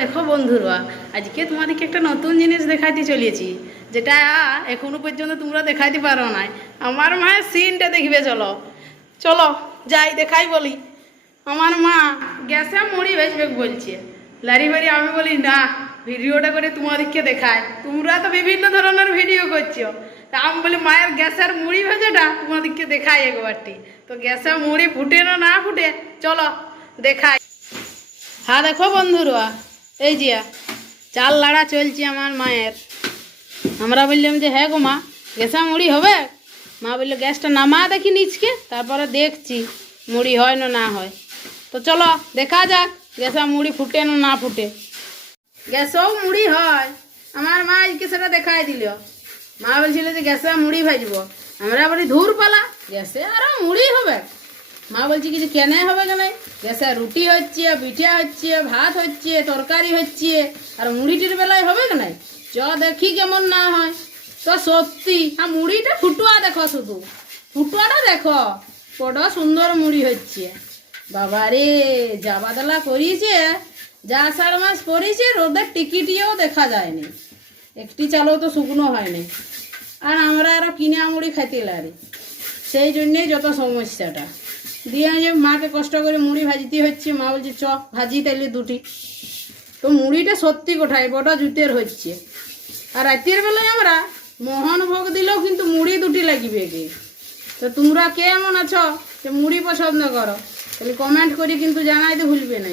দেখো বন্ধুরা, আজকে তোমাদেরকে একটা নতুন জিনিস দেখাইতে চলেছি, যেটা এখনো পর্যন্ত তোমরা দেখাইতে পারো নাই। আমার মায়ের সিনটা দেখবে, চলো চলো যাই দেখাই। বলি আমার মা গ্যাসে মুড়ি বেচবে বলছে, লারি বাড়ি। আমি বলি না, ভিডিওটা করে তোমাদেরকে দেখায়। তোমরা তো বিভিন্ন ধরনের ভিডিও করছো, তা আমি বলি মায়ের গ্যাসের মুড়ি ভেজেটা তোমাদেরকে দেখাই একবারটি। তো গ্যাসের মুড়ি ফুটে না ফুটে, চলো দেখাই। হ্যাঁ দেখো বন্ধুরা, এই যে চাল লাড়া চলছে আমার মায়ের। আমরা বললাম যে হ্যাঁ গো মা, গ্যাসা মুড়ি হবে? মা বললো গ্যাসটা নামা দেখি নিচকে, তারপরে দেখছি মুড়ি হয় না হয়। তো চলো দেখা যাক গ্যাসা মুড়ি ফুটে না ফুটে। গ্যাসও মুড়ি হয়, আমার মা আজকে সেটা দেখাই দিল। মা বলছিল যে গ্যাসে মুড়ি ভাজবো, আমরা বলি ধুর পালা, গ্যাসে আরও মুড়ি হবে। মা বলছি কিছু কেনে হবে কেন, গ্যাসে রুটি হচ্ছে, পিঠা হচ্ছে, ভাত হচ্ছে, তরকারি হচ্ছে, আর মুড়িটির বেলায় হবে কেন? চ দেখি কেমন না হয়। তো সত্যি মুড়িটা ফুটুয়া দেখো, শুধু ফুটুয়াটা দেখো, বড় সুন্দর মুড়ি হচ্ছে। বাবারে জাবাদলা করিয়েছে, যা আষাঢ় মাস পড়েছে, রোদের টিকিটিও দেখা যায়নি, একটি চালও তো শুকনো হয়নি। আর আমরা আরও কিনে মুড়ি খাইতে লাগে, সেই জন্যেই যত সমস্যাটা। দিয়ে যে মাকে কষ্ট করে মুড়ি ভাজতে হচ্ছে। মা বলছে চ ভাজি তাইলে দুটি। তো মুড়িটা সত্যি কোঠায় বড় জুতের হচ্ছে। আর রাতের বেলায় আমরা মোহন ভোগ দিলেও কিন্তু মুড়ি দুটি লাগবে কি। তো তোমরা কেমন আছো, যে মুড়ি পছন্দ করো, তাহলে কমেন্ট করে কিন্তু জানাইতে ভুলবে না।